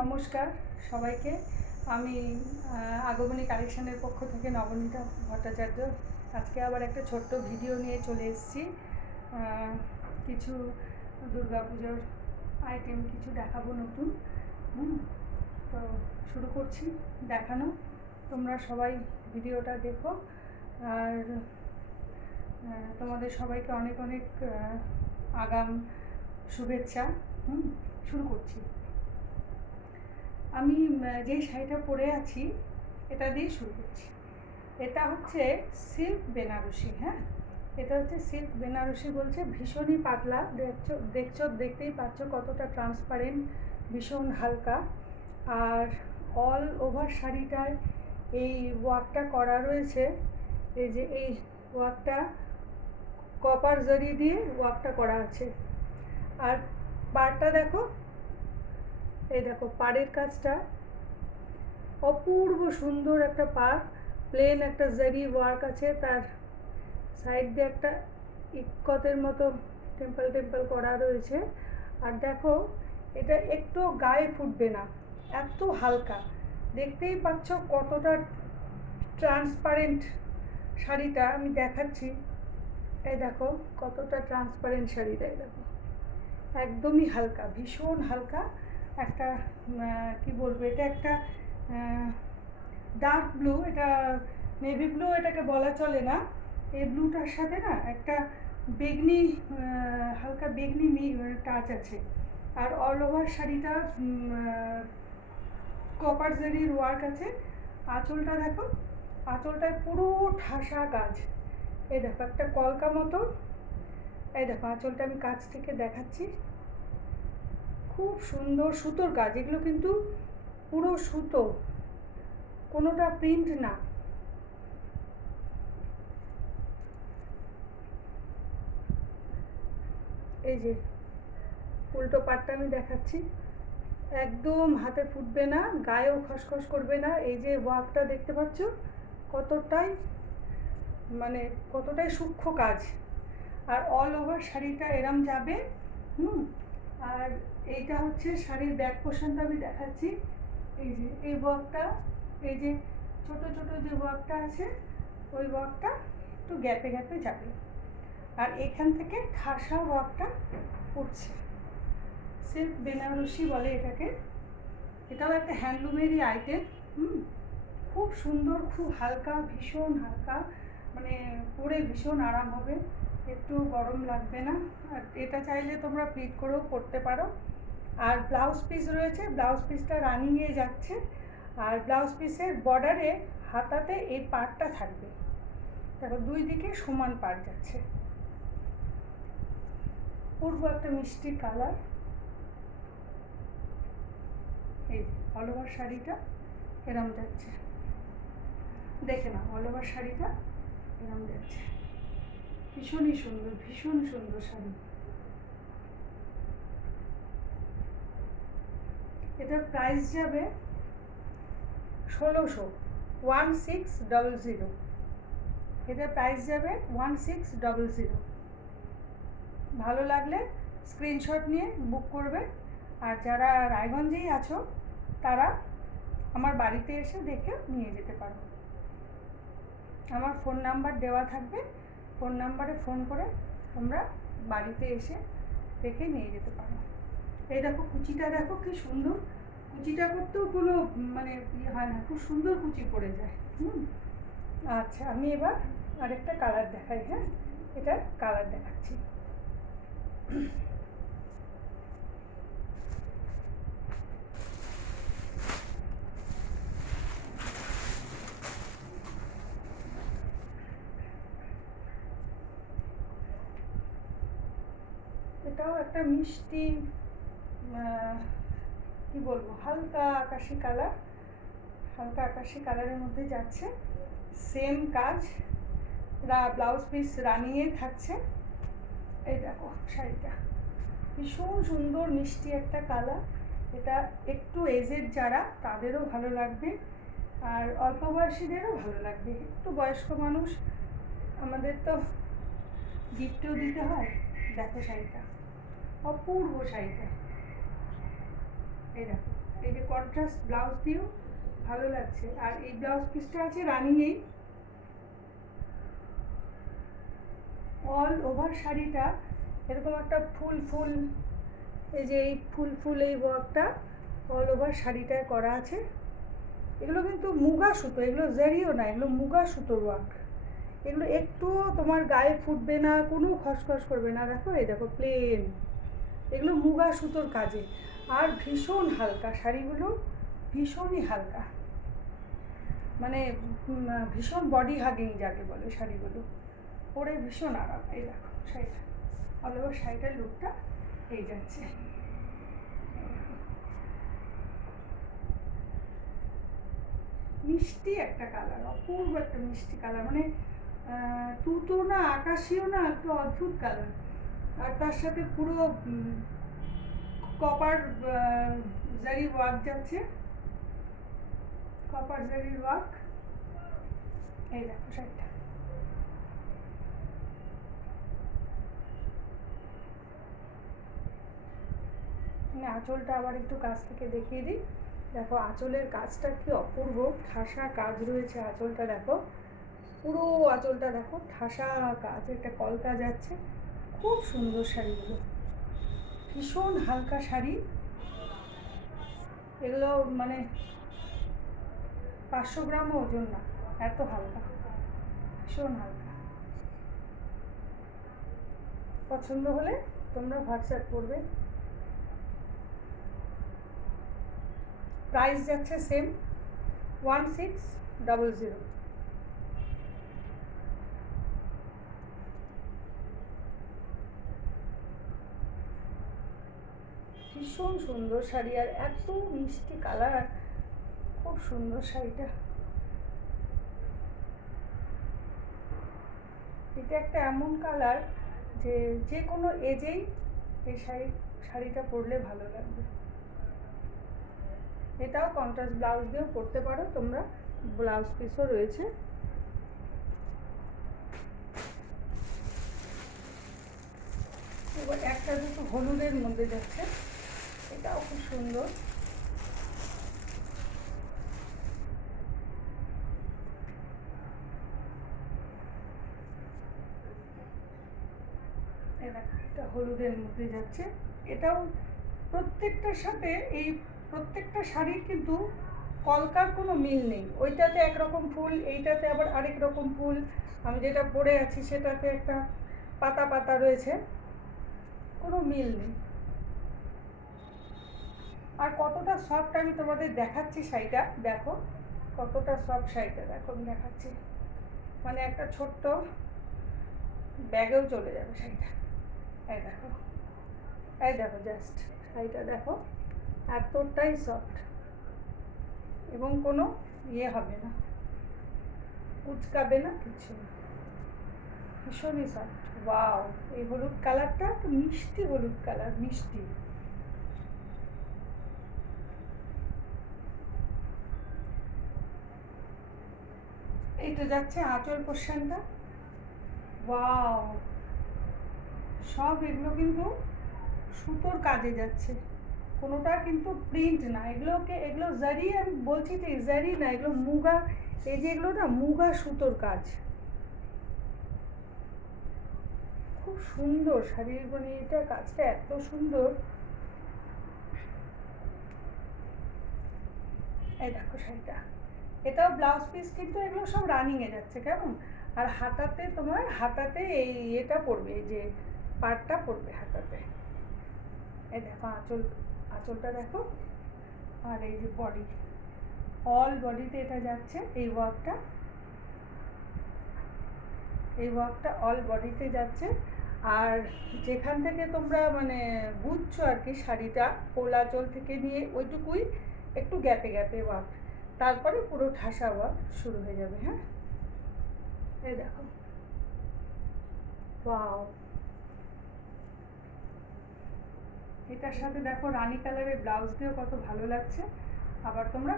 নমস্কার সবাইকে। আমি আগমনী কালেকশনের পক্ষ থেকে নবনীতা ভট্টাচার্য আজকে আবার একটা ছোট্ট ভিডিও নিয়ে চলে এসেছি। কিছু দুর্গাপুজোর আইটেম কিছু দেখাবো নতুন। তো শুরু করছি দেখানো। তোমরা সবাই ভিডিওটা দেখো আর তোমাদের সবাইকে অনেক অনেক আগাম শুভেচ্ছা। শুরু করছি। আমি যেই শাড়িটা পরে আছি এটা দিয়ে শুরু করছি। এটা হচ্ছে সিল্ক বেনারসি। এটা হচ্ছে সিল্ক বেনারসি বলছে, ভীষণই পাতলা। দেখতেই পাচ্ছ কতটা ট্রান্সপারেন্ট, ভীষণ হালকা। আর অল ওভার শাড়িটায় এই ওয়ার্কটা করা রয়েছে। এই যে এই ওয়ার্কটা কপার জরি দিয়ে ওয়ার্কটা করা আছে। আর পাড়টা দেখো, এই দেখো পাড়ের কাজটা অপূর্ব সুন্দর একটা পাড়। প্লেন একটা জারি ওয়ার্ক আছে, তার সাইড দিয়ে একটা ইক্কতের মতো টেম্পল করা রয়েছে। আর দেখো এটা একটু গায়ে ফুটবে না, এত হালকা। দেখতেই পাচ্ছ কতটা ট্রান্সপারেন্ট শাড়িটা। আমি দেখাচ্ছি, এই দেখো কতটা ট্রান্সপারেন্ট শাড়িটা। এই দেখো একদমই হালকা, ভীষণ হালকা একটা কি বলবো, এটা একটা ডার্ক ব্লু, এটা নেভি ব্লু এটাকে বলা চলে না। এই ব্লুটার সাথে না একটা বেগনি, হালকা বেগনি টাচ আছে। আর অল ওভার শাড়িটা কপার জারির ওয়ার্ক আছে। আঁচলটা দেখো, আঁচলটায় পুরো ঠাসা কাজ। এই দেখো একটা কলকা মতো। এই দেখো আঁচলটা আমি কাছ থেকে দেখাচ্ছি, খুব সুন্দর সুতোর কাজ। এগুলো কিন্তু পুরো সুতো, কোনোটা প্রিন্ট না। এই যে উল্টো পাটটা আমি দেখাচ্ছি, একদম হাতে ফুটবে না, গায়েও খসখস করবে না। এই যে ওয়ার্কটা দেখতে পাচ্ছ কতটাই কতটাই সূক্ষ্ম কাজ। আর অল ওভার শাড়িটা এরম যাবে। আর এইটা হচ্ছে শাড়ির ব্যাক পোর্শনটা আমি দেখাচ্ছি। এই যে এই ওয়ার্কটা, এই যে ছোট ছোট যে ওয়ার্কটা আছে, ওই ওয়ার্কটা একটু গ্যাপে গ্যাপে যাবে। আর এখান থেকে ঠাসা ওয়ার্কটা উঠছে। সিল্ক বেনারসি বলে এটাকে। এটাও একটা হ্যান্ডলুমেরই আইটেম। খুব সুন্দর, খুব হালকা, ভীষণ হালকা, পরে ভীষণ আরাম হবে, একটু গরম লাগবে না। আর এটা চাইলে তোমরা প্লিট করেও পরতে পারো। আর ব্লাউজ পিস রয়েছে, ব্লাউজ পিসটা রানিংয়ে যাচ্ছে। আর ব্লাউজ পিসের বর্ডারে হাতাতে এই পাড়টা থাকবে। দেখো দুই দিকে সমান পাড় যাচ্ছে, পূর্ব একটা মিষ্টি কালার। এই অল ওভার শাড়িটা এরম যাচ্ছে, দেখে না অল ওভার শাড়িটা এরম যাচ্ছে। ভীষণই সুন্দর, ভীষণ সুন্দর শাড়ি। এটার প্রাইস যাবে 1600, 1600। এটার প্রাইস যাবে 1600। ভালো লাগলে স্ক্রিনশট নিয়ে বুক করবে। আর যারা রায়গঞ্জেই আছো তারা আমার বাড়িতে এসে দেখে নিয়ে যেতে পারো। আমার ফোন নাম্বার দেওয়া থাকবে, ফোন নাম্বারে ফোন করে তোমরা বাড়িতে এসে দেখে নিয়ে যেতে পারো। এই দেখো কুচিটা, দেখো কি সুন্দর। কুচিটা করতেও কোনো ইয়ে হয় না, খুব সুন্দর কুচি পড়ে যায়। আচ্ছা আমি এবার আরেকটা কালার দেখাই। এটার কালার দেখাচ্ছি। এটাও একটা মিষ্টি, কি বলবো, হালকা আকাশি কালার, হালকা আকাশি কালারের মধ্যে যাচ্ছে। সেম কাজ, ব্লাউজ পিস রানিংয়ে থাকছে। এই দেখো শাড়িটা ভীষণ সুন্দর, মিষ্টি একটা কালার। এটা একটু এজেড যারা তাদেরও ভালো লাগবে, আর অল্প বয়সীদেরও ভালো লাগবে। একটু বয়স্ক মানুষ, আমাদের তো গিফটও দিতে হয়। দেখো শাড়িটা অপূর্ব, শাড়িটা এই দেখো এই যে কন্ট্রাস্ট ব্লাউজ দিয়েও ভালো লাগছে। আর এই ব্লাউজ পিসটা আছে রানিংয়েই, অল ওভার শাড়িটা এরকম একটা ফুল ফুল, এই যে এই ফুল ফুল এই ওয়ার্কটা অল ওভার শাড়িটায় করা আছে। এগুলো কিন্তু মুগা সুতো, এগুলো জারিও না, এগুলো মুগা সুতোর ওয়ার্ক। এগুলো একটুও তোমার গায়ে ফুটবে না, কোনো খসখস করবে না। দেখো এই দেখো প্লেন, এগুলো মুগা সুতোর কাজে। আর ভীষণ হালকা শাড়িগুলো, ভীষণই হালকা, মানে ভীষণ বডি হাগিং যাকে বলে শাড়িগুলো, পরে ভীষণ আরাম। এই দেখো শাড়িটা, অল ওভার শাড়িটার লুকটা এই যাচ্ছে। মিষ্টি একটা কালার, অপূর্ব একটা মিষ্টি কালার, মানে তুতো না আকাশিও না, একটু অদ্ভুত কালার। আর তার সাথে পুরো কপার জারি ওয়ার্ক যাচ্ছে, কপার জারির ওয়ার্ক। এই দেখো শাড়িটা, আঁচলটা আবার একটু কাছ থেকে দেখিয়ে দিই। দেখো আঁচলের কাজটা কি অপূর্ব, ঠাসা কাজ রয়েছে আঁচলটা। দেখো পুরো আঁচলটা দেখো ঠাসা কাজ, একটা কলকা যাচ্ছে, খুব সুন্দর শাড়িগুলো, ভীষণ হালকা শাড়ি এগুলো, মানে 500 গ্রামও ওজন না, এত হালকা, ভীষণ হালকা। পছন্দ হলে তোমরা হোয়াটসঅ্যাপ করবে। প্রাইস যাচ্ছে সেম 1600। ভীষণ সুন্দর শাড়ি, আর এত মিষ্টি কালার, খুব সুন্দর শাড়িটা। এটা একটা এমন কালার যে যে কোনো এজেই এই শাড়িটা পরলে ভালো লাগবে। এটাও কন্ট্রাস্ট ব্লাউজ দিয়েও পরতে পারো তোমরা, ব্লাউজ পিসও রয়েছে। এবার একটা দুটো হলুদের মধ্যে যাচ্ছে, এটাও খুব সুন্দর। এটা হলুদের মধ্যে যাচ্ছে, এটাও প্রত্যেকটার সাথে, এই প্রত্যেকটা শাড়ির কিন্তু কলকার কোনো মিল নেই। ওইটাতে একরকম ফুল, এইটাতে আবার আরেক রকম ফুল, আমি যেটা পরে আছি সেটাতে একটা পাতা পাতা রয়েছে, কোনো মিল নেই। আর কতটা সফট আমি তোমাদের দেখাচ্ছি শাড়িটা, দেখো কতটা সফট শাড়িটা, দেখো আমি দেখাচ্ছি, মানে একটা ছোট্ট ব্যাগেও চলে যাবে শাড়িটা। এই দেখো, এই দেখো জাস্ট শাড়িটা দেখো, এতটাই সফট, এবং কোনো ইয়ে হবে না, কুচকাবে না, কিছু না, ভীষণই সফট। ওয়াও, এই হলুদ কালারটা একটু মিষ্টি হলুদ কালার, মিষ্টি। এইটা যাচ্ছে আঁচল পোর্শনটা। ওয়াও, সব এগুলো কিন্তু সুতোর কাজে যাচ্ছে, কোনোটা কিন্তু প্রিন্ট না। এগুলো জারি, আমি বলছি যে জারি না, এগুলো মুগা, এই যে এগুলো না মুগা সুতোর কাজ, খুব সুন্দর শাড়ির, মানে এটা কাজটা এত সুন্দর। এই দেখো শাড়িটা, এটাও ব্লাউজ পিস, কিন্তু এগুলো সব রানিংয়ে যাচ্ছে কেমন। আর হাতাতে তোমার, হাতাতে এই এটা পড়বে, এই যে পাড়টা পড়বে হাতাতে। এই দেখো আঁচলটা দেখো, আর এই যে বডি, অল বডিতে এটা যাচ্ছে এই ওয়ার্কটা, এই ওয়ার্কটা অল বডিতে যাচ্ছে। আর যেখান থেকে তোমরা মানে বুঝছো আর কি শাড়িটা, কোলাচল থেকে নিয়ে ওইটুকুই একটু গ্যাপে গ্যাপে ওয়ার্ক, তারপরে পুরো ঠাসা ওয়ার্ক শুরু হয়ে যাবে। হ্যাঁ, এই দেখো, ওয়াও, এটার সাথে দেখো রানী কালারের ব্লাউজ দিয়েও কত ভালো লাগছে। আবার তোমরা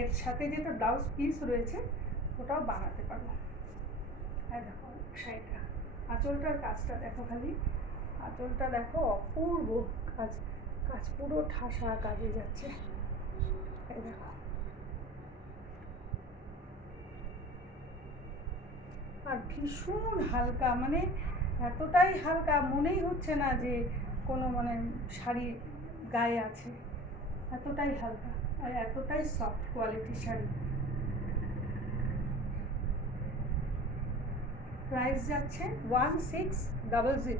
এর সাথে যেটা ব্লাউজ পিস রয়েছে ওটাও বানাতে পারো। এই দেখো শাড়িটা, আঁচলটার কাজটা দেখো, খালি আঁচলটা দেখো, অপূর্ব কাজ, কাজ পুরো ঠাসা কাজে যাচ্ছে। এই দেখো, আর ভীষণ হালকা, মানে এতটাই হালকা মনেই হচ্ছে না যে কোনো মানে শাড়ি গায়ে আছে, এতটাই হালকা আর এতটাই সফট কোয়ালিটির শাড়ি। প্রাইস যাচ্ছে 1600,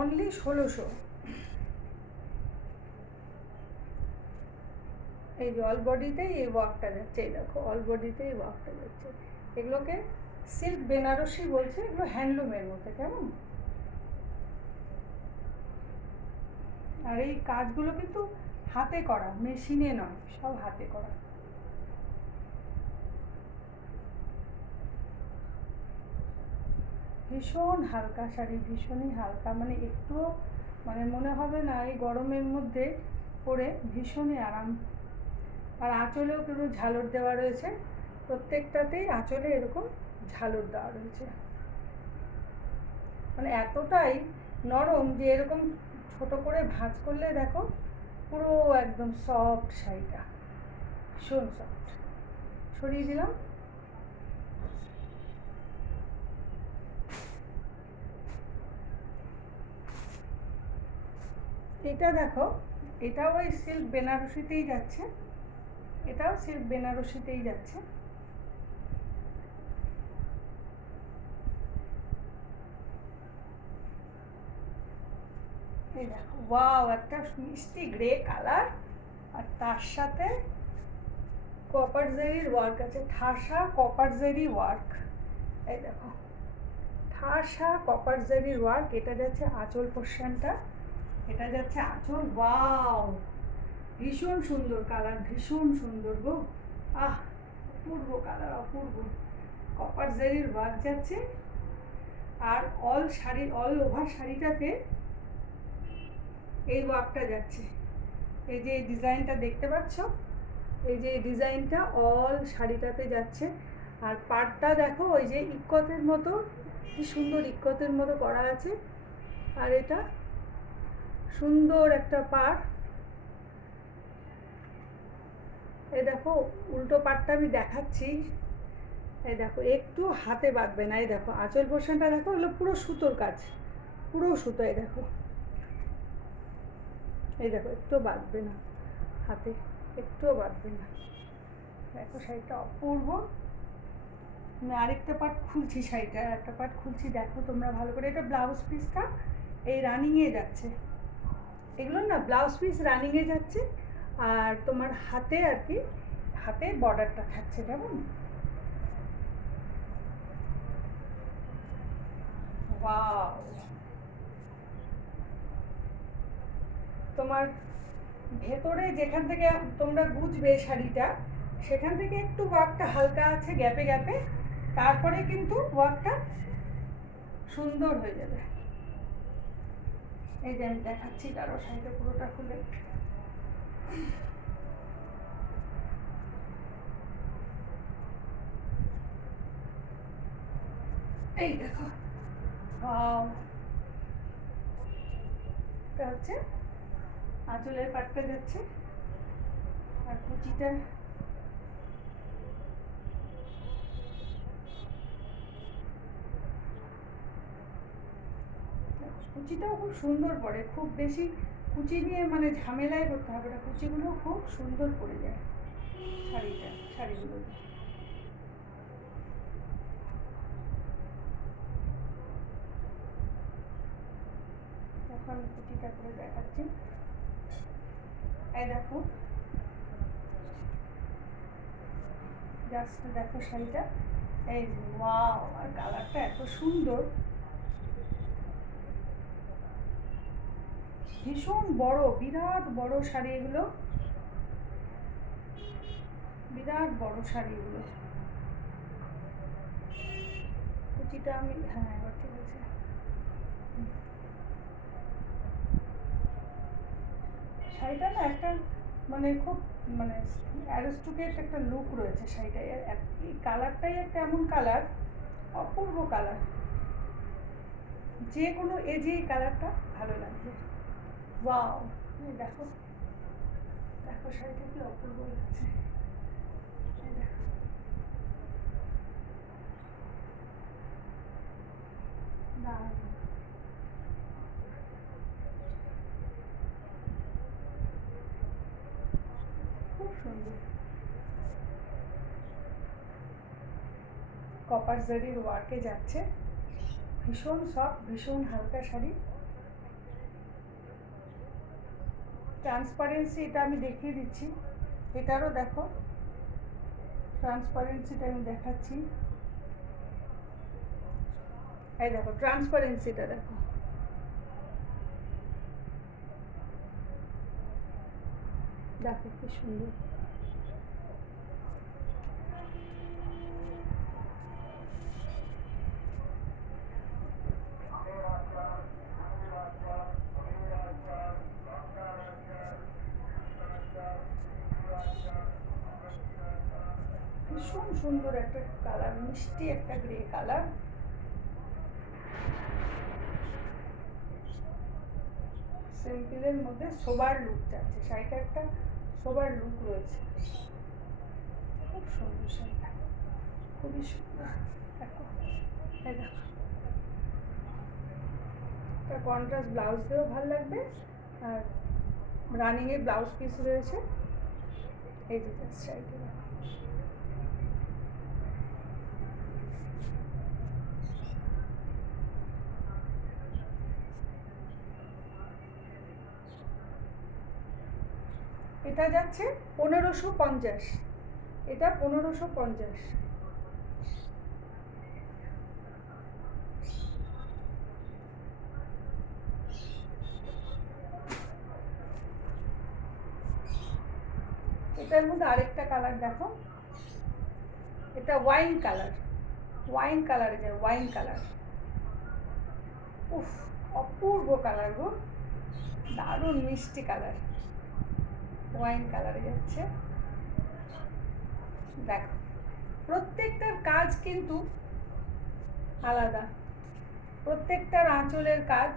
অনলি 1600। এই যে অল বডিতেই এই ওয়ার্কটা যাচ্ছে, এই দেখো অল বডিতেই এই ওয়ার্কটা যাচ্ছে। এগুলোকে সিল্ক বেনারসি বলছে, এগুলো হ্যান্ডলুমের মধ্যে, কেমন। আর এই কাজগুলো কিন্তু হাতে করা, মেশিনে নয়, সব হাতে করা। ভীষণ হালকা শাড়ি, ভীষণই হালকা, মানে একটু মানে মনে হবে না এই গরমের মধ্যে পরে, ভীষণই আরাম। আর আঁচলেও কিন্তু ঝালর দেওয়া রয়েছে, প্রত্যেকটাতেই আঁচলে এরকম ঝালর দেওয়া রয়েছে। মানে এতটাই নরম যে এরকম ছোট করে ভাঁজ করলে দেখো পুরো একদম সফট শাড়িটা, ভীষণ সফট। সরিয়ে দিলাম। এটা দেখো, এটাও ওই সিল্ক বেনারসিতেই যাচ্ছে, এটাও সিল্ক বেনারসিতেই যাচ্ছে। এই দেখো, ওয়াও, একটা মিষ্টি গ্রে কালার, আর তার সাথে কপার জারির ওয়ার্ক আছে, ঠাসা কপার জারি ওয়ার্ক। এই দেখো, ঠাসা কপার জারির ওয়ার্ক। এটা যাচ্ছে আঁচল পোর্শনটা, এটা যাচ্ছে আঁচল। ওয়াও, ভীষণ সুন্দর কালার, ভীষণ সুন্দর গো, আহ অপূর্ব কালার, অপূর্ব। কপার জারির ওয়ার্ক যাচ্ছে, আর অল শাড়ি, অল ওভার শাড়িটাতে এই ওয়ার্কটা যাচ্ছে। এই যে ডিজাইনটা দেখতে পাচ্ছ, এই যে ডিজাইনটা অল শাড়িটাতে যাচ্ছে। আর পাড়টা দেখো, ওই যে ইক্কতের মতো, কি সুন্দর ইক্কতের মতো করা আছে। আর এটা সুন্দর একটা পাড়। এই দেখো উল্টো পাড়টা আমি দেখাচ্ছি, এই দেখো একটু হাতে বাঁধবে না। এই দেখো আঁচল পোর্শনটা দেখো, এগুলো পুরো সুতোর কাজ, পুরো সুতো। এই দেখো, এই দেখো একটু বাঁধবে না হাতে, একটুও বাঁধবে না। দেখো শাড়িটা অপূর্ব। আমি আরেকটা পার্ট খুলছি, শাড়িটার একটা পার্ট খুলছি, দেখো তোমরা ভালো করে। এটা ব্লাউজ পিসটা এই রানিংয়ে যাচ্ছে, এগুলো না ব্লাউজ পিস রানিংয়ে যাচ্ছে। আর তোমার হাতে আর কি, হাতে বর্ডারটা থাকছে, কেমন। ওয়াও, তোমার ভেতরে যেখান থেকে তোমরা বুঝবে শাড়িটা, সেখান থেকে একটু ওয়ার্কটা হালকা আছে গ্যাপে গ্যাপে, তারপরে কিন্তু ওয়ার্কটা সুন্দর হয়ে যাবে। এই যে আমি দেখাচ্ছি, কারো শাড়িটা পুরোটা খুলে। এই দেখো, এটা হচ্ছে আঁচলের পাটটা যাচ্ছে, আর কুচিটা কুচিটাও খুব সুন্দর পড়ে, খুব বেশি কুচি নিয়ে মানে ঝামেলায় করতে হবে না, কুচিগুলো খুব সুন্দর পড়ে যায় শাড়িগুলোতে। এখন কুচিটা করে দেখাচ্ছি। এই দেখো, জাস্ট দেখো শাড়িটা, এই যে ওয়াও, আর কালারটা এত সুন্দর, ভীষণ বড়, বিরাট বড় শাড়ি এগুলো, বিরাট বড় শাড়ি এগুলো। কুচিটা আমি, হ্যাঁ এবার ঠিক আছে। শাড়িটা না একটা মানে খুব মানে অ্যারিস্টোক্রেট একটা লুক রয়েছে শাড়িটায়। এই কালারটাই একটা এমন কালার, অপূর্ব কালার, যে কোনো এজে এই কালারটা ভালো লাগবে। ওয়াও, দেখো দেখো শাড়িটা কি অপূর্ব লাগছে, এই দেখো। দারুণ, খুব সুন্দর। কপার জারির ওয়ার্কে যাচ্ছে, ভীষণ সফট, ভীষণ হালকা শাড়ি। ট্রান্সপারেন্সি এটা আমি দেখিয়ে দিচ্ছি, এটারও দেখো ট্রান্সপারেন্সিটা আমি দেখাচ্ছি, এই দেখো ট্রান্সপারেন্সিটা দেখো, দেখো কি সুন্দর। ভীষণ সুন্দর একটা কালার, মিষ্টি একটা গ্রে কালার। সিম্পলের মধ্যে সোবার লুক যাচ্ছে, শাড়িটা একটা সোবার লুক রয়েছে, খুব সুন্দর শাড়িটা, খুবই সুন্দর। দেখো, এই দেখো, একটা কন্ট্রাস্ট ব্লাউজ দিয়েও ভালো লাগবে, আর রানিংয়ে ব্লাউজ পিস রয়েছে, এই যে শাড়িটা দেখো। এটা যাচ্ছে 1550, এটা 1550। এটার মধ্যে আরেকটা কালার দেখো, এটা ওয়াইন কালার, ওয়াইন কালারে যায়, ওয়াইন কালার। উফ, অপূর্ব কালার গো, দারুণ মিষ্টি কালার, ওয়াইন কালারে যাচ্ছে। দেখো প্রত্যেকটার কাজ কিন্তু আলাদা, প্রত্যেকটার আঁচলের কাজ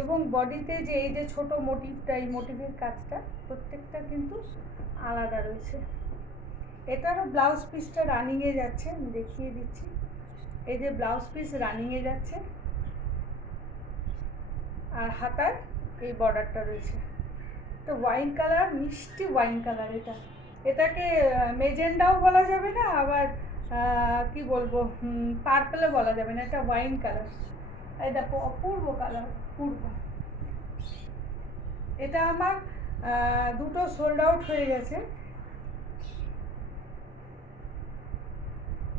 এবং বডিতে যে এই যে ছোট মোটিভটা, এই মোটিভের কাজটা প্রত্যেকটা কিন্তু আলাদা রয়েছে। এটারও ব্লাউজ পিসটা রানিংয়ে যাচ্ছে, আমি দেখিয়ে দিচ্ছি, এই যে ব্লাউজ পিস রানিংয়ে যাচ্ছে, আর হাতার এই বর্ডারটা রয়েছে। তো ওয়াইন কালার, মিষ্টি ওয়াইন কালার, এটাকে মেজেন্ডাও বলা যাবে না, আবার কি বলবো পার্পলও বলা যাবে না, এটা ওয়াইন কালার। এই দেখো অপূর্ব কালার, অপূর্ব। এটা আমার দুটো সোল্ড আউট হয়ে গেছে।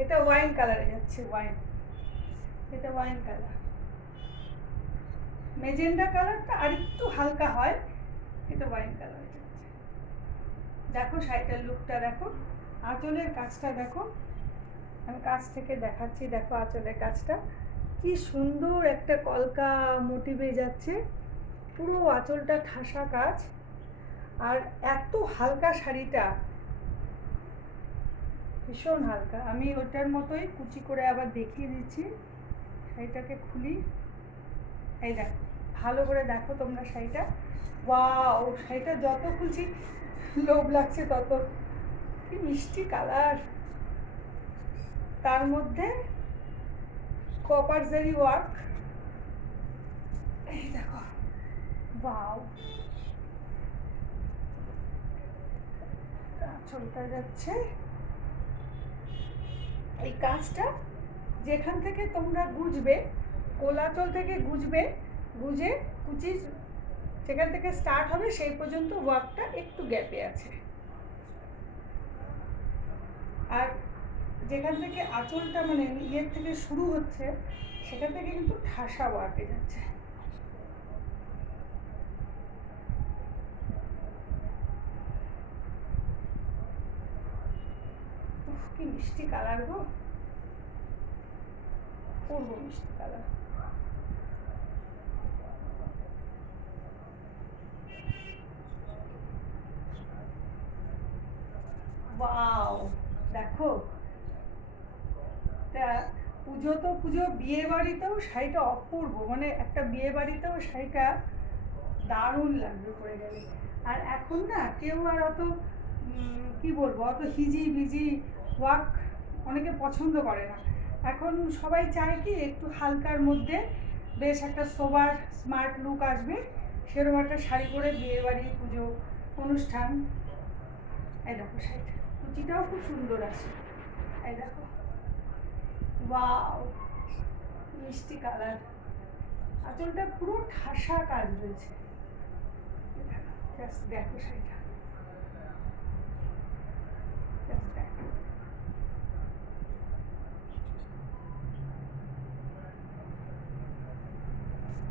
এটা ওয়াইন কালারে যাচ্ছে, ওয়াইন, এটা ওয়াইন কালার। মেজেন্ডা কালারটা আর একটু হালকা হয়, এটা ওয়াইন কালারে যাচ্ছে। দেখো শাড়িটার লুকটা দেখো, আঁচলের কাজটা দেখো, আমি কাছ থেকে দেখাচ্ছি, দেখো আঁচলের কাজটা কি সুন্দর একটা কলকা মোটিভে যাচ্ছে, পুরো আঁচলটা ঠাসা কাজ, আর এত হালকা শাড়িটা, ভীষণ হালকা। আমি ওটার মতোই কুচি করে আবার দেখিয়ে দিচ্ছি, শাড়িটাকে খুলি, এই দেখো ভালো করে দেখো তোমরা শাড়িটা, ওয়াও, শাড়িটা যত খুলছি লোভ লাগছে তত, কি মিষ্টি কালার, তার মধ্যে কপার জারি ওয়ার্ক, এই দেখো, ওয়াও। আঁচলটা যাচ্ছে, এই কাজটা যেখান থেকে তোমরা গুজবে, কোলাচল থেকে গুজবে, গুজে কুচি যেখান থেকে স্টার্ট হবে সেই পর্যন্ত ওয়ার্কটা একটু গ্যাপে আছে, আর যেখান থেকে আঁচলটা মানে ইয়ের থেকে শুরু হচ্ছে সেখান থেকে কিন্তু ঠাসা ওয়ার্কে যাচ্ছে। কি মিষ্টি কালার গো, পূর্ব মিষ্টি কালার। ওয়াও, দেখো পুজো তো পুজো, বিয়ে বাড়িতেও শাড়িটা অপূর্ব, মানে একটা বিয়ে বাড়িতেও শাড়িটা দারুণ লাগবে পরে গেলে। আর এখন না কেউ আর অত কি বলবো, অত হিজি বিজি ওয়ার্ক অনেকে পছন্দ করে না। এখন সবাই চায় কি একটু হালকার মধ্যে বেশ একটা সোবার স্মার্ট লুক আসবে, সেরকম একটা শাড়ি পরে বিয়ে বাড়ি, পুজো, অনুষ্ঠান। এই দেখো শাড়িটা, কুচিটাও খুব সুন্দর আছে। এই দেখো, ওয়াও, মিষ্টি কালার, আঁচলটা পুরো ঠাসা কাজ রয়েছে। জাস্ট দেখো শাড়িটা, জাস্ট দেখো।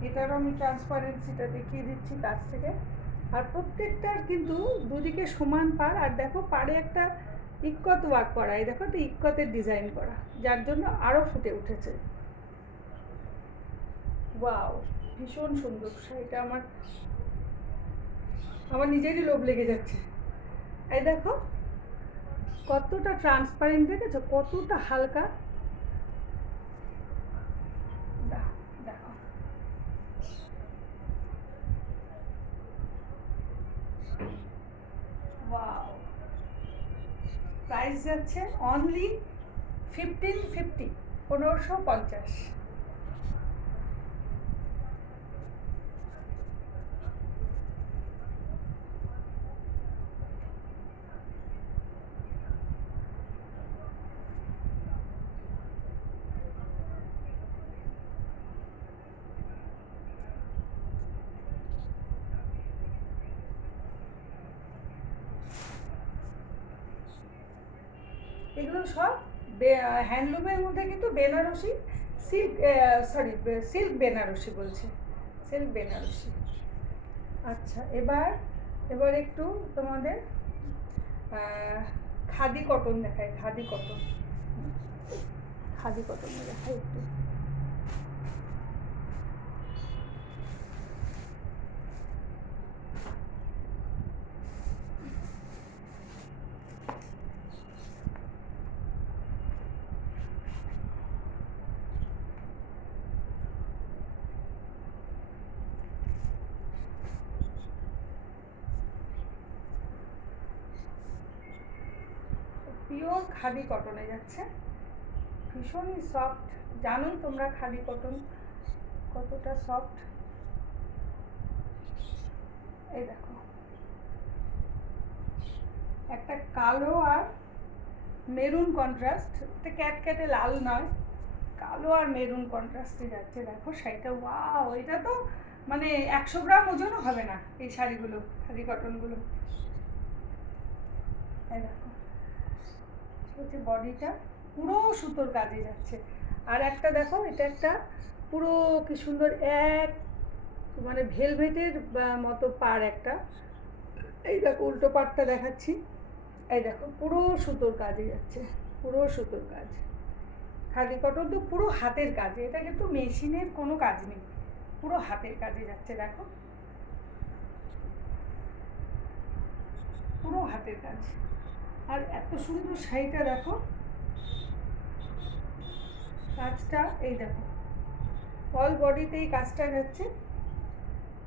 এটারও আমি ট্রান্সপারেন্সিটা দেখিয়ে দিচ্ছি কাছ থেকে। আর প্রত্যেকটার কিন্তু দুদিকে সমান পাড়, আর দেখো পাড়ে একটা ইক্কত ওয়ার্ক করা, এই দেখো তো ইক্কতের ডিজাইন করা, যার জন্য আরও ফুটে উঠেছে। ওয়াও, ভীষণ সুন্দর শাড়িটা, আমার আমার নিজেরই লোভ লেগে যাচ্ছে। এই দেখো কতটা ট্রান্সপারেন্ট, দেখেছো কতটা হালকা। দেখো, ওয়াও, প্রাইস যাচ্ছে অনলি 1550, 1550। এগুলো সব হ্যান্ডলুমের মধ্যে, কিন্তু Benarasi silk, sorry silk Benarasi বলছে, সিল্ক বেনারসি। আচ্ছা, এবার এবার একটু তোমাদের খাদি কটন দেখায়, খাদি কটন, খাদি কটন দেখায় একটু। পিওর খাদি কটনে যাচ্ছে, ভীষণই সফট। জানোই তোমরা খাদি কটন কতটা সফট। এই দেখো, একটা কালো আর মেরুন কন্ট্রাস্ট, এটা ক্যাটক্যাটে লাল নয়, কালো আর মেরুন কন্ট্রাস্টে যাচ্ছে। দেখো শাড়িটা, ওয়াও, এটা তো মানে 100 গ্রাম ওজনও হবে না এই শাড়িগুলো, খাদি কটনগুলো। এই দেখো হচ্ছে বডিটা পুরো সুতোর কাজে যাচ্ছে। আর একটা দেখো, এটা একটা পুরো কি সুন্দর এক মানে ভেলভেটের মতো পাড় একটা। এই দেখো উল্টো পাড়টা দেখাচ্ছি, এই দেখো পুরো সুতোর কাজে যাচ্ছে, পুরো সুতোর কাজ। খাদি কটন তো পুরো হাতের কাজে, এটা কিন্তু মেশিনের কোনো কাজ নেই, পুরো হাতের কাজে যাচ্ছে। দেখো পুরো হাতের কাজ। আর এত সুন্দর শাড়িটা দেখো, কাজটা এই দেখো অল বডিতে এই কাজটা যাচ্ছে।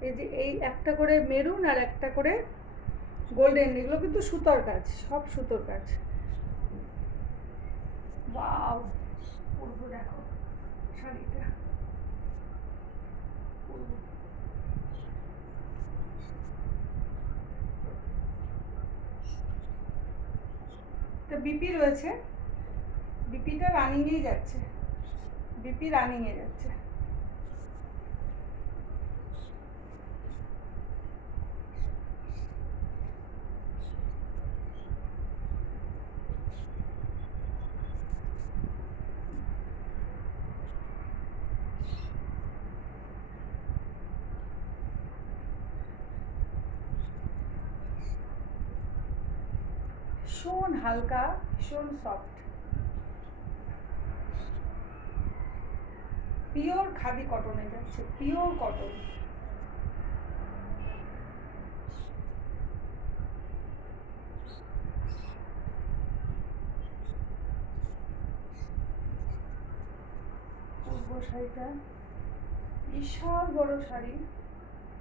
এই যে এই একটা করে মেরুন আর একটা করে গোল্ডেন, এগুলো কিন্তু সুতোর কাজ, সব সুতোর কাজ। ওয়াও, পরবো দেখো শাড়িটা, পরবো। তা বিপি রয়েছে, বিপিটা রানিংয়েই যাচ্ছে, বিপি রানিংয়ে যাচ্ছে। ভীষণ হালকা, ভীষণ সফট, পিওর খাদি কটনে যাচ্ছে, পিওর কটন। পরবো শাড়িটা, বিশাল বড় শাড়ি,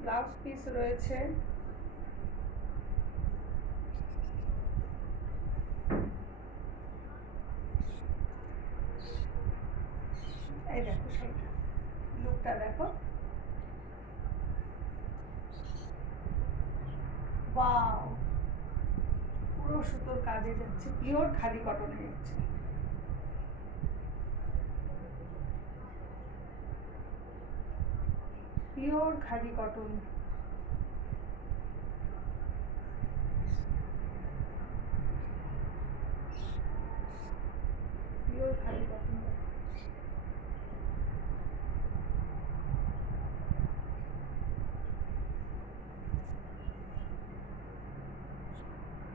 ব্লাউজ পিস রয়েছে, এই দেখো শাড়িটা, লুকটা দেখো, ওয়াও, পুরো সুতোর কাজে যাচ্ছে, পিওর খাদি কটনে যাচ্ছে। Pure khadi cotton, pure khadi cotton.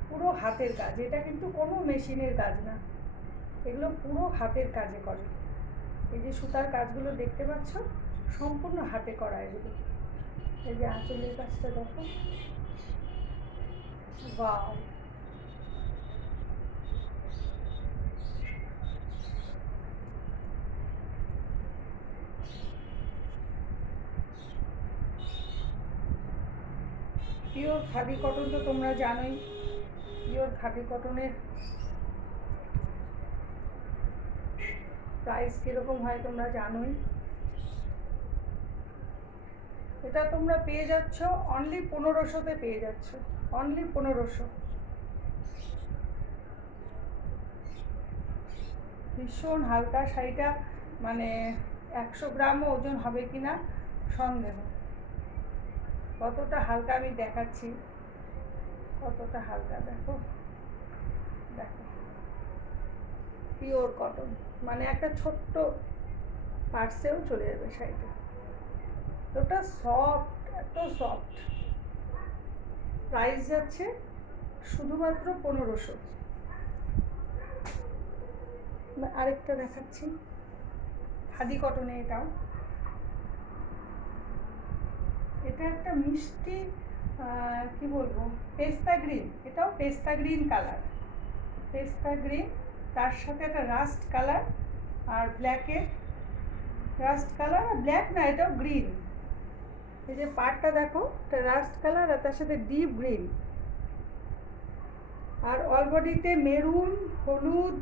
পুরো হাতের কাজ, এটা কিন্তু কোনো মেশিনের কাজ না, এগুলো পুরো হাতের কাজে করে। এই যে সুতার কাজগুলো দেখতে পাচ্ছ, সম্পূর্ণ হাতে করা এগুলো। এই যে আঁচলের কাজটা দেখো, ওয়াও, পিওর খাদি কটন তো তোমরা জানোই, পিওর খাদি কটনের প্রাইস কীরকম হয় তোমরা জানোই। এটা তোমরা পেয়ে যাচ্ছ অনলি 1500-তে পেয়ে যাচ্ছ, অনলি 1500। ভীষণ হালকা শাড়িটা, মানে 100 গ্রামও ওজন হবে কিনা সন্দেহ। কতটা হালকা আমি দেখাচ্ছি, কতটা হালকা দেখো, দেখো পিওর কটন, মানে একটা ছোট্ট পার্সেও চলে যাবে শাড়িটা। ওটা সফট, এত সফট। প্রাইস যাচ্ছে শুধুমাত্র 1500। আরেকটা দেখাচ্ছি খাদি কটনে, এটাও, এটা একটা মিষ্টি কি বলবো, পেস্তা গ্রিন, এটাও পেস্তা গ্রিন কালার, পেস্তা গ্রিন, তার সাথে একটা রাস্ট কালার আর ব্ল্যাকের, রাস্ট কালার আর ব্ল্যাক না, এটাও গ্রিন। এই যে পাড়টা দেখো, এটা রাস্ট কালার আর তার সাথে ডিপ গ্রিন, আর অল বডিতে মেরুন, হলুদ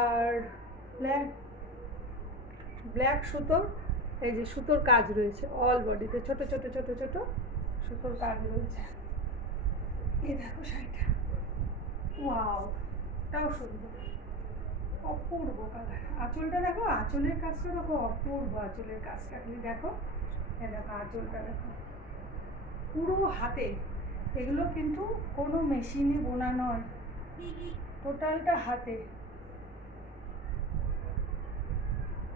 আর ব্ল্যাক, ব্ল্যাক সুতোর, এই যে সুতোর কাজ রয়েছে অল বডিতে, ছোট ছোট ছোট ছোট সুতোর কাজ রয়েছে। এই দেখো শাড়িটা, ওয়াও, এটাও সুন্দর, অপূর্ব কালার। আঁচলটা দেখো, আঁচলের কাজটা দেখো, অপূর্ব আঁচলের কাজটা, খালি দেখো, এই দেখো আঁচলটা দেখো, পুরো হাতে। এগুলো কিন্তু কোনো মেশিনে বোনা নয়, টোটালটা হাতে,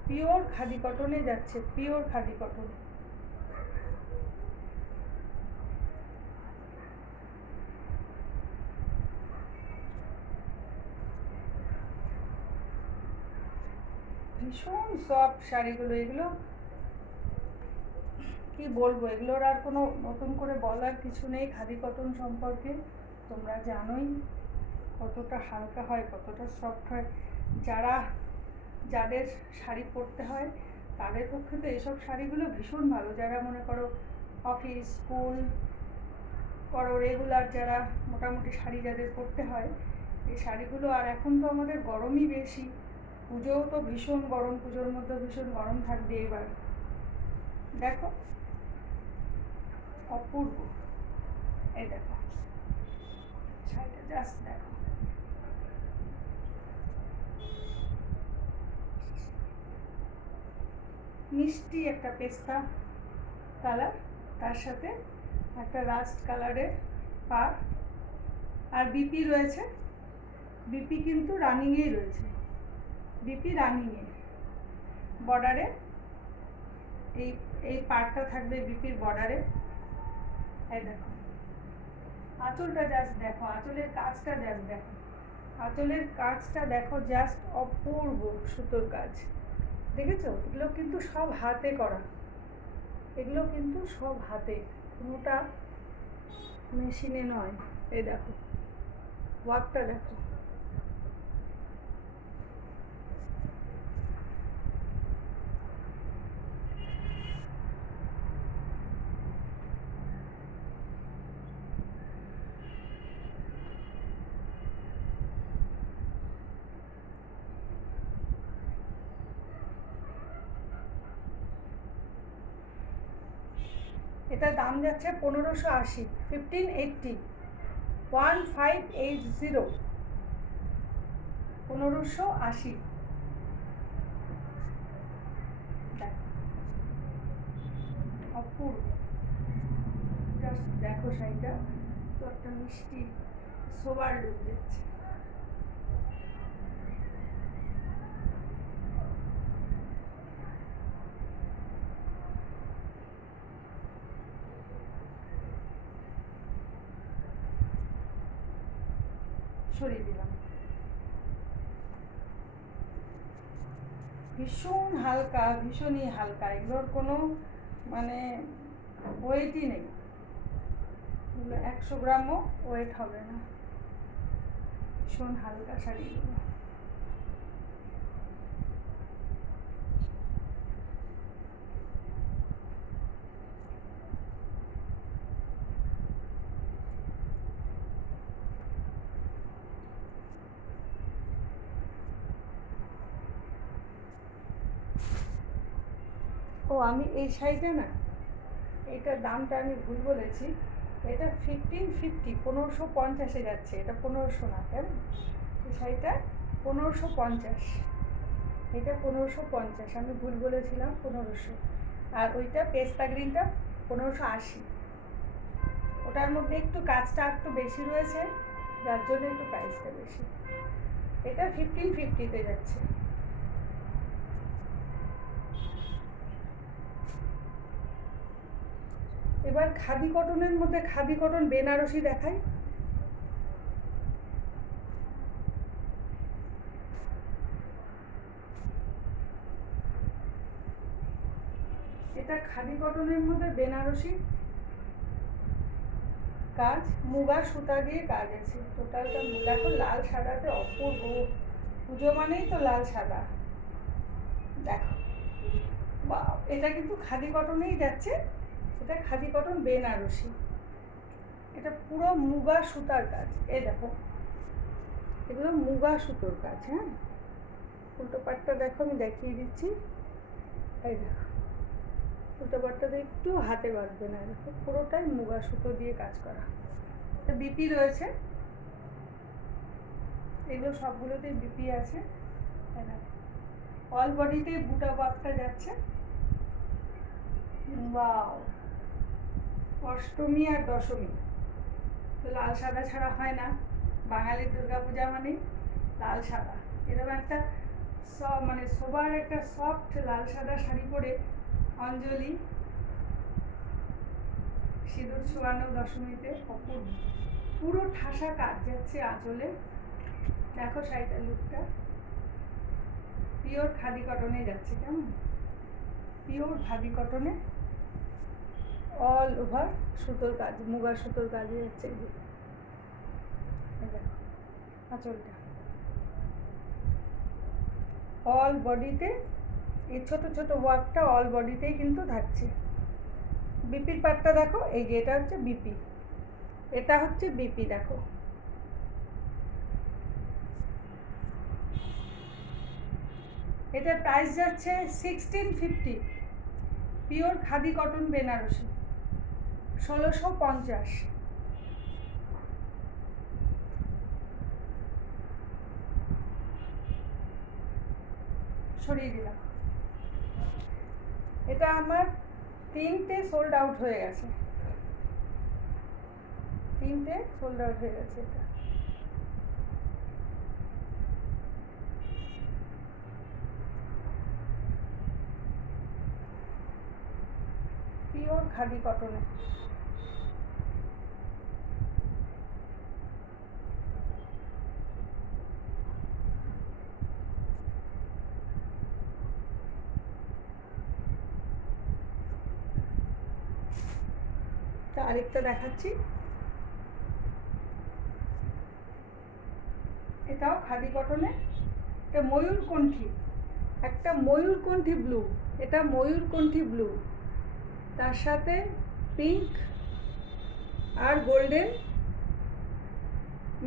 পিওর খাদি কটনে যাচ্ছে, পিওর খাদি কটন। ভীষণ সফট শাড়িগুলো, এগুলো কি বলবো, এগুলোর আর কোনো নতুন করে বলার কিছু নেই খাদি কটন সম্পর্কে, তোমরা জানোই কতটা হালকা হয়, কতটা সফট হয়। যাদের শাড়ি পরতে হয় তাদের পক্ষে তো এসব শাড়িগুলো ভীষণ ভালো, যারা মনে করো অফিস স্কুল করো, রেগুলার যারা মোটামুটি শাড়ি যাদের পরতে হয়, এই শাড়িগুলো। আর এখন তো আমাদের গরমই বেশি, পুজোও তো ভীষণ গরম, পুজোর মধ্যে ভীষণ গরম থাকবে এবার। দেখো অপূর্ব, এই দেখো শাড়িটা, জাস্ট দেখো, মিষ্টি একটা পেস্তা কালার, তার সাথে একটা রাস্ট কালারের পাড়, আর বিপি রয়েছে, বিপি কিন্তু রানিংয়েই রয়েছে, বিপি রানিংয়ে, বর্ডারে এই এই পাড়টা থাকবে বিপির বর্ডারে। এই দেখো আঁচলটা জাস্ট দেখো, আঁচলের কাজটা জাস্ট দেখো, আঁচলের কাজটা দেখো, জাস্ট অপূর্ব সুতোর কাজ, দেখেছো? এগুলো কিন্তু সব হাতে করা, এগুলো কিন্তু সব হাতে, কোনোটা মেশিনে নয়। এই দেখো ওয়ার্কটা দেখো, এটা দাম যাচ্ছে 1580, 1580, 1580, 1580। অপূর্ব, জাস্ট দেখো শাড়িটা, তো একটা মিষ্টি সোবার লুক দিচ্ছে। সরিয়ে দিলাম। ভীষণ হালকা, ভীষণই হালকা, এগুলোর কোনো মানে ওয়েটই নেই, 100 গ্রামও ওয়েট হবে না, ভীষণ হালকা শাড়িগুলো। ও আমি এই শাড়িটা না, এইটার দামটা আমি ভুল বলেছি, এটা 1550, 1550-এ যাচ্ছে, এটা 1500 না, কেমন? এই শাড়িটা 1550, এটা 1550, আমি ভুল বলেছিলাম 1500। আর ওইটা পেস্তা গ্রিনটা 1580, ওটার মধ্যে একটু কাজটা একটু বেশি রয়েছে, যার জন্য একটু প্রাইসটা বেশি। এটা 1550-তে যাচ্ছে। এবার খাদি কটনের মধ্যে খাদি কটন বেনারসি দেখাই। এটা খাদি কটনের মধ্যে বেনারসি কাজ, মুগা সুতা দিয়ে কাজ আছে, টোটালটা দেখো লাল সাদাতে অপূর্ব, পুজো মানেই তো লাল সাদা, দেখো বা এটা কিন্তু খাদি কটনেই যাচ্ছে, এটা খাদি কটন বেনারসি, এটা পুরো মুগা সুতার কাজ, এই দেখো এগুলো মুগা সুতোর কাজ। হ্যাঁ, উল্টো পাটটা দেখো, আমি দেখিয়ে দিচ্ছি, এই দেখো উল্টো পাটটাতে একটু হাতে বাঁধবে না, দেখো পুরোটাই মুগা সুতো দিয়ে কাজ করা, বিপি রয়েছে, এগুলো সবগুলোতেই বিপি আছে। অল বডিতে বুটা ওয়ার্কটা যাচ্ছে। ওয়াও, অষ্টমী আর দশমী তো লাল সাদা ছাড়া হয় না, বাঙালির দুর্গাপূজা মানেই লাল সাদা, এরকম একটা মানে সবার একটা সফট লাল সাদা শাড়ি পরে অঞ্জলি সিঁদুর ছোঁয়ানো দশমীতে অপূর্ব, পুরো ঠাসা কাজ যাচ্ছে আঁচলে, দেখো শাড়িটার লুকটা, পিওর খাদি কটনে যাচ্ছে, কেমন? পিওর খাদি কটনে অল ওভার সুতোর কাজ, মুগা সুতোর কাজে যাচ্ছে, এই দেখো আঁচলটা, অল বডিতে এই ছোট ছোট ওয়ার্কটা অল বডিতেই কিন্তু থাকছে। বিপির পাটটা দেখো, এই যে এটা হচ্ছে বিপি, এটা হচ্ছে বিপি, দেখো এটার প্রাইস যাচ্ছে 1650, পিওর খাদি কটন বেনারসি 1650। সরিয়ে দিলাম, এটা আমার 3টে সোল্ড আউট হয়ে গেছে, 3টে সোল্ড আউট হয়ে গেছে। এটা পিওর খাদি কটনে, আরেকটা দেখাচ্ছি, এটাও খাদি কটনে, এটা ময়ূরকণ্ঠী, একটা ময়ূরকণ্ঠী ব্লু, এটা ময়ূরকণ্ঠী ব্লু, তার সাথে পিঙ্ক আর গোল্ডেন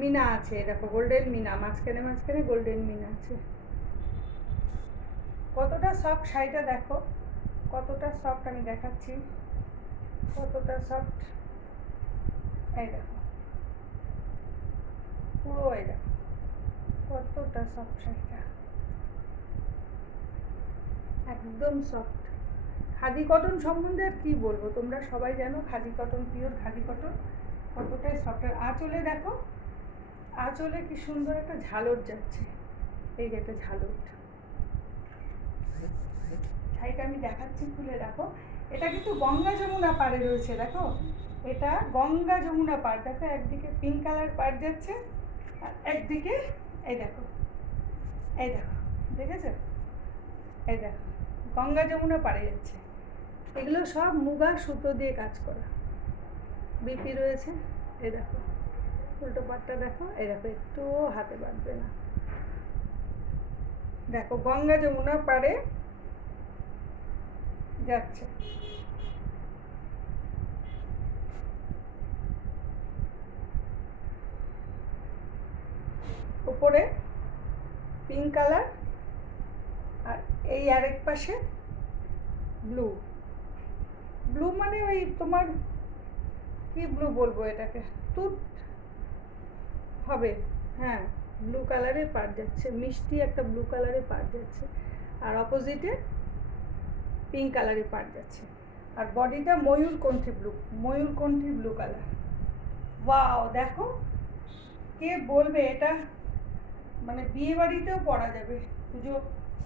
মিনা আছে, দেখো গোল্ডেন মিনা, মাঝখানে মাঝখানে গোল্ডেন মিনা আছে। কতটা সফট শাড়িটা দেখো, কতটা সফট, আমি দেখাচ্ছি, কতটা সফট, এই দেখো পুরো, এই দেখো কতটা সফট শাড়িটা, একদম সফট। খাদি কটন সম্বন্ধে আর কী বলবো, তোমরা সবাই জানো khadi cotton, pure khadi cotton কতটাই সফট। আঁচলে দেখো, আঁচলে কি সুন্দর একটা ঝালর যাচ্ছে, এই যে একটা ঝালর। শাড়িটা আমি দেখাচ্ছি, খুলে দেখো। এটা কিন্তু গঙ্গা যমুনা পাড়ে রয়েছে, দেখো এটা গঙ্গা যমুনা পাড়, দেখো একদিকে পিঙ্ক কালার পাড় যাচ্ছে আর একদিকে এই দেখো, এই দেখো দেখেছো, এই দেখো গঙ্গা যমুনা পাড়ে যাচ্ছে। এগুলো সব মুগা সুতো দিয়ে কাজ করা, বিপি রয়েছে, এই দেখো উল্টো পাটটা দেখো, এই দেখো একটু হাতে বাঁধবে না, দেখো গঙ্গা যমুনা পাড়ে যাচ্ছে। উপরে পিঙ্ক কালার আর এই আরেক পাশে ব্লু, ব্লু মানে ওই তোমার কি ব্লু বলবো এটাকে, তুত হবে, হ্যাঁ ব্লু কালারের পাড় যাচ্ছে, মিষ্টি একটা ব্লু কালারের পাড় যাচ্ছে, আর অপোজিটে পিঙ্ক কালারের পাড় যাচ্ছে, আর বডিটা ময়ূরকণ্ঠী ব্লু, ময়ূরকণ্ঠী ব্লু কালার। ওয়াও দেখো, কে বলবে এটা মানে বিয়ে বাড়িতেও পরা যাবে, পুজো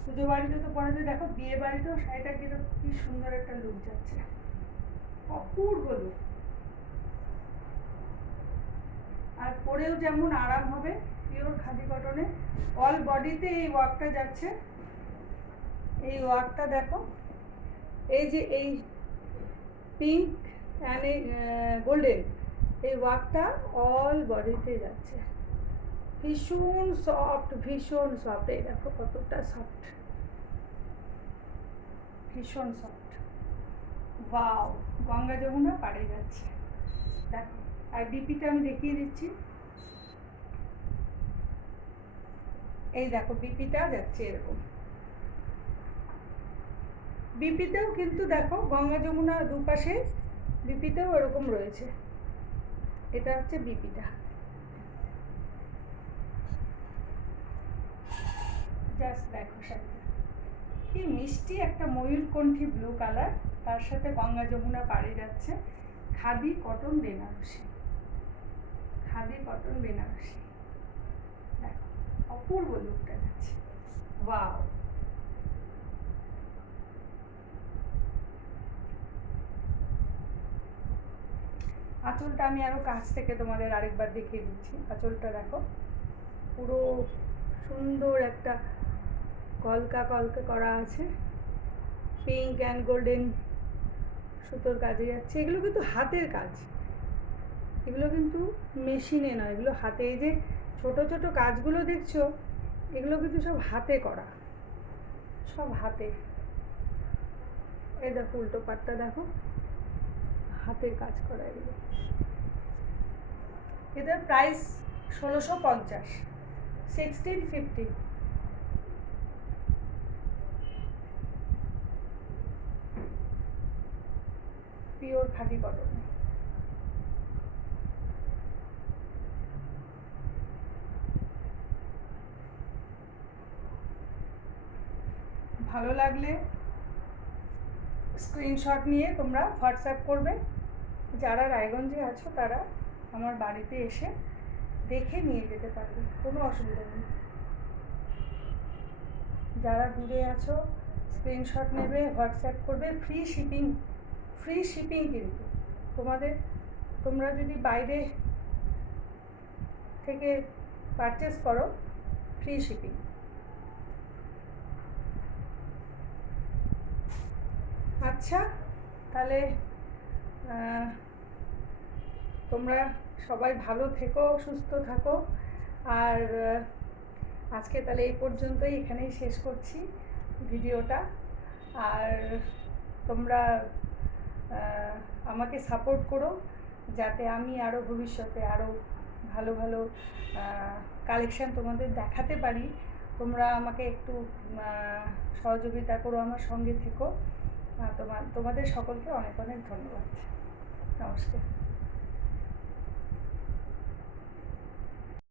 পুজো বাড়িতে তো পরা যাবে, দেখো বিয়ে বাড়িতেও শাড়িটা কিরকম কি সুন্দর একটা লুক যাচ্ছে, অপূর্ব লুক। আর পরেও যেমন আরাম হবে, পিওর খাদি কটনে, অল বডিতে এই ওয়ার্কটা যাচ্ছে, এই ওয়ার্কটা দেখো, এই যে এই পিঙ্ক অ্যান্ড এই গোল্ডেন, এই ওয়ার্কটা অল বডিতে যাচ্ছে, ভীষণ সফট, ভীষণ সফট, এই দেখো কতটা সফট, ভীষণ সফট। ওয়াও, গঙ্গা যমুনা পাড়ে যাচ্ছে, দেখো। আর বিপিটা আমি দেখিয়ে দিচ্ছি, এই দেখো বিপিটা যাচ্ছে এরকম, বিপিতেও কিন্তু দেখো গঙ্গা যমুনা দুপাশে বিপিতেও এরকম রয়েছে, এটা হচ্ছে বিপিটা, জাস্ট দেখো শাড়িটা কি মিষ্টি, একটা ময়ূরকণ্ঠী ব্লু কালার, তার সাথে গঙ্গা যমুনা পাড়ে যাচ্ছে, খাদি কটন বেনারসি, খাদি কটন বেনারসি, দেখো অপূর্ব লুকটা যাচ্ছে। ওয়াও, আঁচলটা আমি আরো কাছ থেকে তোমাদের আরেকবার দেখিয়ে দিচ্ছি, আঁচলটা দেখো পুরো সুন্দর একটা কলকা কলকা করা আছে, পিঙ্ক অ্যান্ড গোল্ডেন সুতোর কাজে যাচ্ছে, এগুলো কিন্তু হাতের কাজ, এগুলো কিন্তু মেশিনে নয়, এগুলো হাতে, এই যে ছোট ছোট কাজগুলো দেখছো এগুলো কিন্তু সব হাতে করা, সব হাতে, এই দেখো উল্টো পাটটা দেখো, হাতের কাজ করা এগুলো। এটার প্রাইস 1650, 1650। পিওর খাদি কটন, ভালো লাগলে স্ক্রিনশট নিয়ে তোমরা হোয়াটসঅ্যাপ করবে, যারা রায়গঞ্জে আছো তারা আমার বাড়িতে এসে দেখে নিয়ে যেতে পারবে, কোনো অসুবিধা নেই। যারা দূরে আছো স্ক্রিনশট নেবে, হোয়াটসঅ্যাপ করবে, ফ্রি শিপিং, ফ্রি শিপিং কিন্তু তোমাদের, তোমরা যদি বাইরে থেকে পারচেস করো ফ্রি শিপিং। আচ্ছা তাহলে তোমরা সবাই ভালো থেকো, সুস্থ থাকো, আর আজকে তাহলে এই পর্যন্তই, এখানেই শেষ করছি ভিডিওটা। আর তোমরা আমাকে সাপোর্ট করো যাতে আমি আরও ভবিষ্যতে আরও ভালো ভালো কালেকশান তোমাদের দেখাতে পারি, তোমরা আমাকে একটু সহযোগিতা করো, আমার সঙ্গে থেকো, তোমাদের সকলকে অনেক অনেক ধন্যবাদ। নমস্কার।